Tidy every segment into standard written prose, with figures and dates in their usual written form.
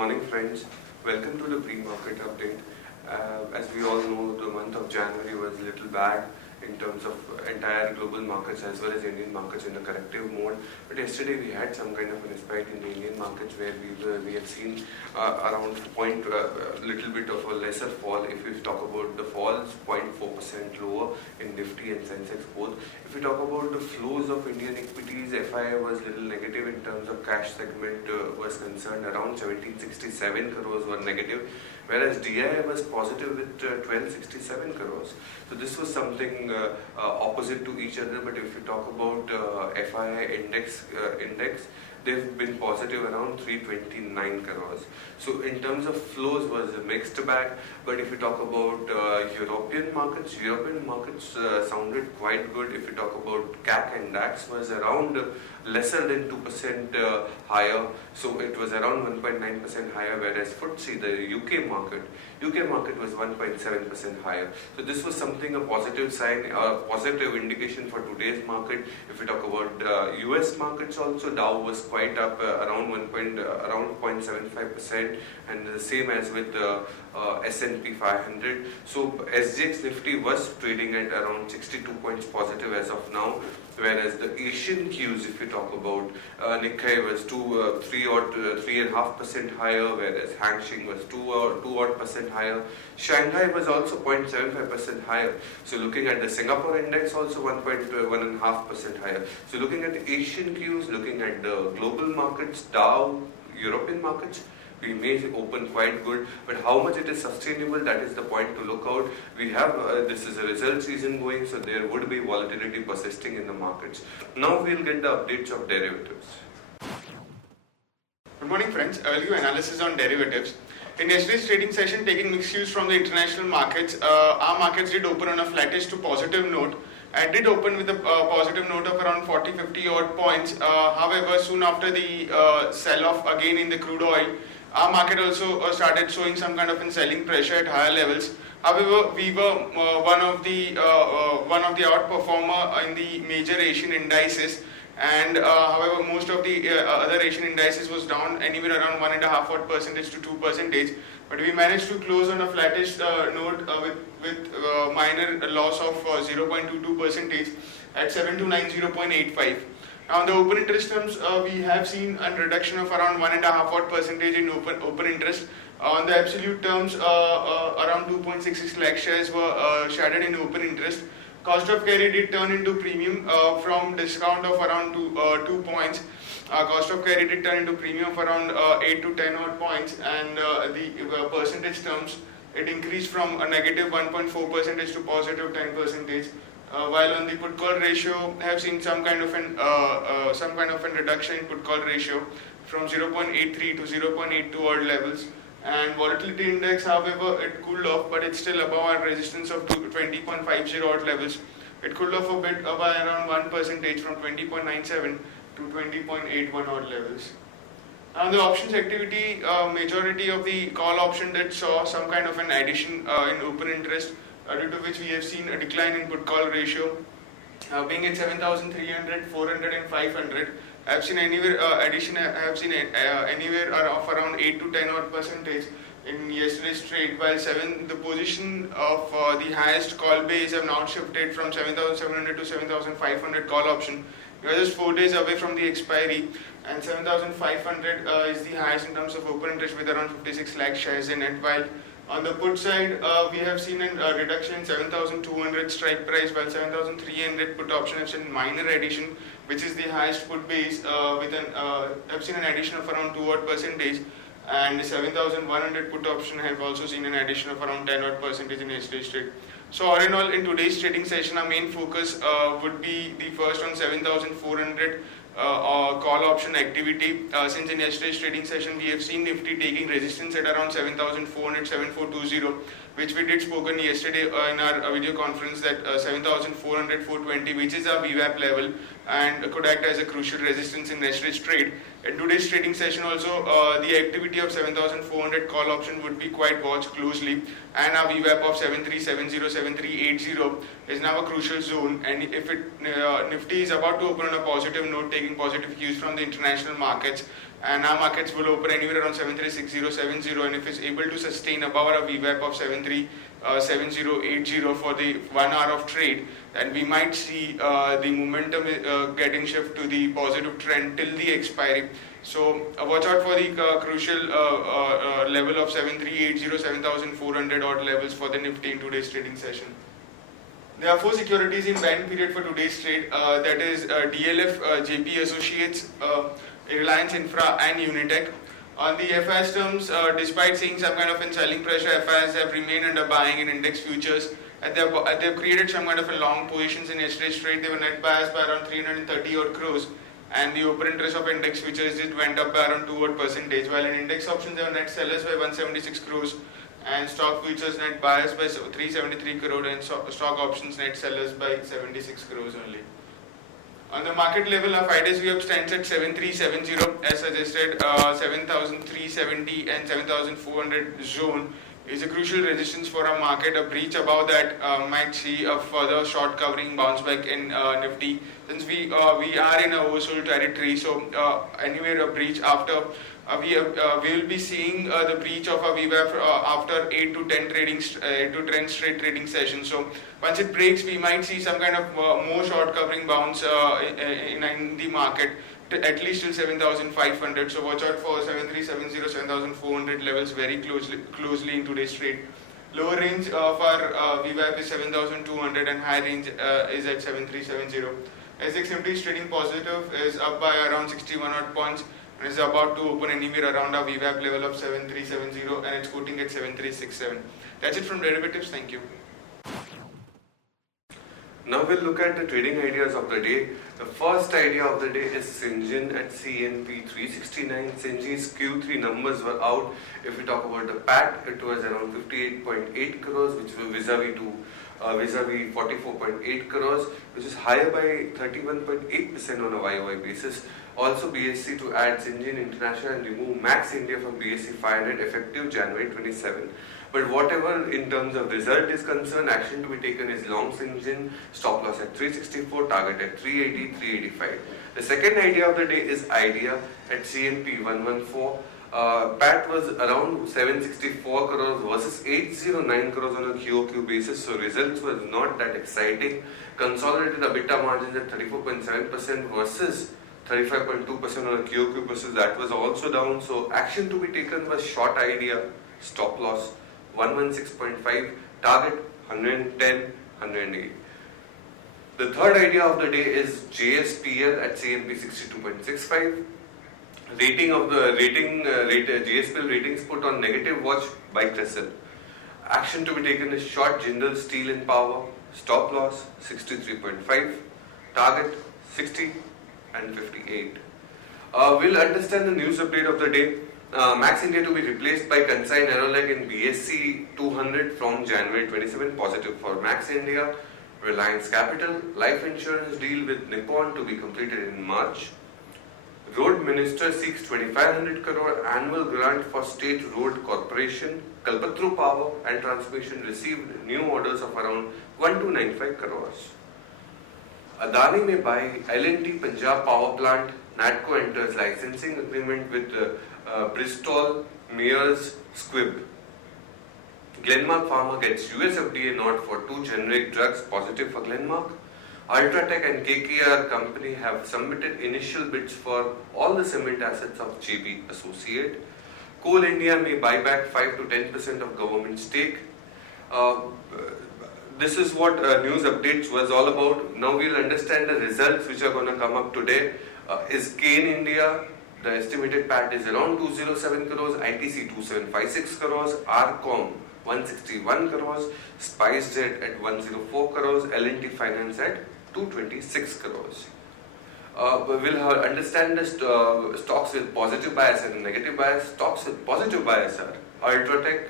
morning, friends. Welcome to the pre-market update. As we all know, the month of January was a little bad in terms of entire global markets as well as Indian markets in a corrective mode. But yesterday we had some kind of a respite in the Indian markets where we have seen around little bit of a lesser fall. If we talk about the falls, 0.4% lower in Nifty and Sensex both. If we talk about the flows of Indian equities, FI was little negative in terms of cash segment was concerned. Around 1767 crores were negative, whereas DI was positive with 1267 crores. So this was something opposite to each other. But if we talk about FI index, they've been positive around 329 crores. So in terms of flows was a mixed bag. But if we talk about European markets sounded quite good. If we talk about CAC and DAX was around lesser than 2% higher. So it was around 1.9% higher, whereas FTSE, the UK market was 1.7% higher. So this was something, a positive sign, a positive indication for today's market. If we talk about US markets also, Dow was quite up around 0.75%, and the same as with S&P 500. So SGX Nifty was trading at around 62 points positive as of now, whereas the Asian Qs, if you talk about Nikkei was 3.5% higher, whereas Hang Seng was 2% higher. Shanghai was also 0.75% higher. So looking at the Singapore index also 1.5% higher. So looking at the Asian Qs, looking at the global markets, Dow, European markets, we may open quite good, but how much it is sustainable, that is the point to look out. We have, this is a result season going, so there would be volatility persisting in the markets. Now we'll get the updates of derivatives. Good morning, friends. I'll give analysis on derivatives. In yesterday's trading session, taking mixed cues from the international markets, our markets did open on a flattish to positive note. I did open with a positive note of around 40-50 odd points. However, soon after the sell-off again in the crude oil, our market also started showing some kind of selling pressure at higher levels. However, we were one of the outperformer in the major Asian indices, and however most of the other Asian indices was down anywhere around 1.5% to 2%. But we managed to close on a flattish note with minor loss of 0.22% at 7290.85. Now, in the open interest terms, we have seen a reduction of around 1.5% in open interest. On the absolute terms, around 2.66 lakh shares were shaded in open interest. Cost of carry did turn into premium from discount of around 2 points. Cost of carry did turn into premium of around 8 to 10 odd points, and the percentage terms, it increased from a negative 1.4% to positive 10%. While on the put call ratio, have seen some kind of an reduction in put call ratio from 0.83 to 0.82 odd levels. And volatility index, however, it cooled off, but it's still above our resistance of 20.50 odd levels. It cooled off a bit by around 1% from 20.97 to 20.81 odd levels. Now, the options activity, majority of the call option that saw some kind of an addition in open interest, due to which we have seen a decline in put call ratio, being at 7,300, 400 and 500. I have seen anywhere anywhere of around 8 to 10 odd percentage in yesterday's trade, while the position of the highest call base have now shifted from 7,700 to 7,500 call option. We are just 4 days away from the expiry, and 7,500 is the highest in terms of open interest with around 56 lakh shares in it. While on the put side, we have seen a reduction in 7,200 strike price, while 7,300 put option have seen minor addition, which is the highest put base have seen an addition of around 2 odd percentage, and 7,100 put option have also seen an addition of around 10 odd percentage in yesterday's trade. So all in all, in today's trading session, our main focus would be the first on 7,400 call option activity. Since in yesterday's trading session, we have seen Nifty taking resistance at around 7,400, 7,420, which we did spoken yesterday in our video conference, that 7,400, 420, which is our VWAP level and could act as a crucial resistance in yesterday's trade. In today's trading session also, the activity of 7,400 call option would be quite watched closely, and our VWAP of 7370, 7380 is now a crucial zone. And if Nifty is about to open on a positive note, taking positive cues from the international markets, and our markets will open anywhere around 736070, and if it's able to sustain above our VWAP of 737080 for the 1 hour of trade, then we might see the momentum getting shift to the positive trend till the expiry. So watch out for the crucial level of 7380, 7400 odd levels for the Nifty in today's trading session. There are 4 securities in buying period for today's trade, that is DLF, JP Associates, Reliance Infra and Unitech. On the FIs terms, despite seeing some kind of a selling pressure, FIs have remained under buying in index futures. They've created some kind of a long positions in yesterday's trade. They were net buyers by around 330 odd crores, and the open interest of index futures it went up by around 2 odd percentage. While in index options they were net sellers by 176 crores, and stock futures net buyers by 373 crore, and stock options net sellers by 76 crores only. On the market level, our 5 days VWAP stands at 7370 as suggested. 7370 and 7400 zone is a crucial resistance for our market. A breach above that might see a further short covering bounce back in Nifty, since we are in a oversold territory. So anywhere a breach after we will be seeing the breach of a VWAP after 8 to 10 straight trading sessions. So once it breaks, we might see some kind of more short covering bounce in the market, at least till 7,500. So watch out for 7370, 7,400 levels very closely in today's trade. Lower range of our VWAP is 7,200 and high range is at 7370. SX Nifty is trading positive, is up by around 61 odd points, and is about to open anywhere around our VWAP level of 7370, and it's quoting at 7367. That's it from derivatives. Thank you. Now we'll look at the trading ideas of the day. The first idea of the day is Syngene at CNP 369. Syngene's Q3 numbers were out. If we talk about the PAT, it was around 58.8 crores, which was vis-a-vis 44.8 crores, which is higher by 31.8% on a YOY basis. Also, BSE to add Syngene International and remove Max India from BSE 500 effective January 27. But whatever in terms of result is concerned, action to be taken is long Syngene, stop loss at 364, target at 380, 385. The second idea of the day is idea at CNP 114. PAT was around 764 crores versus 809 crores on a QOQ basis, so results was not that exciting. Consolidated EBITDA margins at 34.7% versus 35.2% on a QOQ basis, that was also down. So action to be taken was short idea, stop loss 116.5, target 110, 108. The third idea of the day is JSPL at CNP 62.65. JSPL ratings put on negative watch by CRISIL. Action to be taken is short Jindal Steel and Power, stop loss 63.5, target 60 and 58. We'll understand the news update of the day. Max India to be replaced by Kansai Nerolac in BSE 200 from January 27, positive for Max India. Reliance Capital, life insurance deal with Nippon to be completed in March. Road Minister seeks 2500 crore annual grant for State Road Corporation. Kalpatru Power and Transmission received new orders of around 1295 crores. Adani may buy L&T Punjab Power Plant. NATCO enters licensing agreement with Bristol Myers Squibb. Glenmark Pharma gets US FDA nod for 2 generic drugs, positive for Glenmark. Ultratech and KKR company have submitted initial bids for all the cement assets of JB Associate. Coal India may buy back 5 to 10% of government stake. This is what news updates was all about. Now we'll understand the results which are going to come up today. Is Kane India, the estimated PAT is around 207 crores, ITC 2756 crores, RCOM 161 crores, SpiceJet at 104 crores, L&T Finance at 226 crores. We'll understand the stocks with positive bias and negative bias. Stocks with positive bias are Ultratech,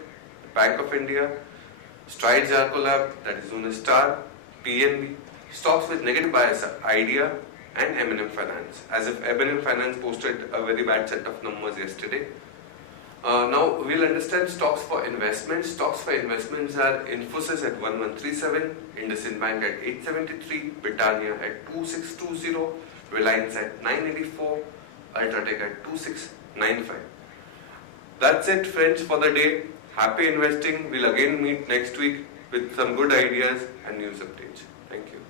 Bank of India, Strides Arcolab, that is known as Star, PNB. Stocks with negative bias are Idea and M&M Finance. As if M&M Finance posted a very bad set of numbers yesterday. Now we'll understand stocks for investments. Stocks for investments are Infosys at 1137, IndusInd Bank at 873, Britannia at 2620, Reliance at 984, Ultratech at 26 95. That's it, friends, for the day. Happy investing. We'll again meet next week with some good ideas and news updates. Thank you.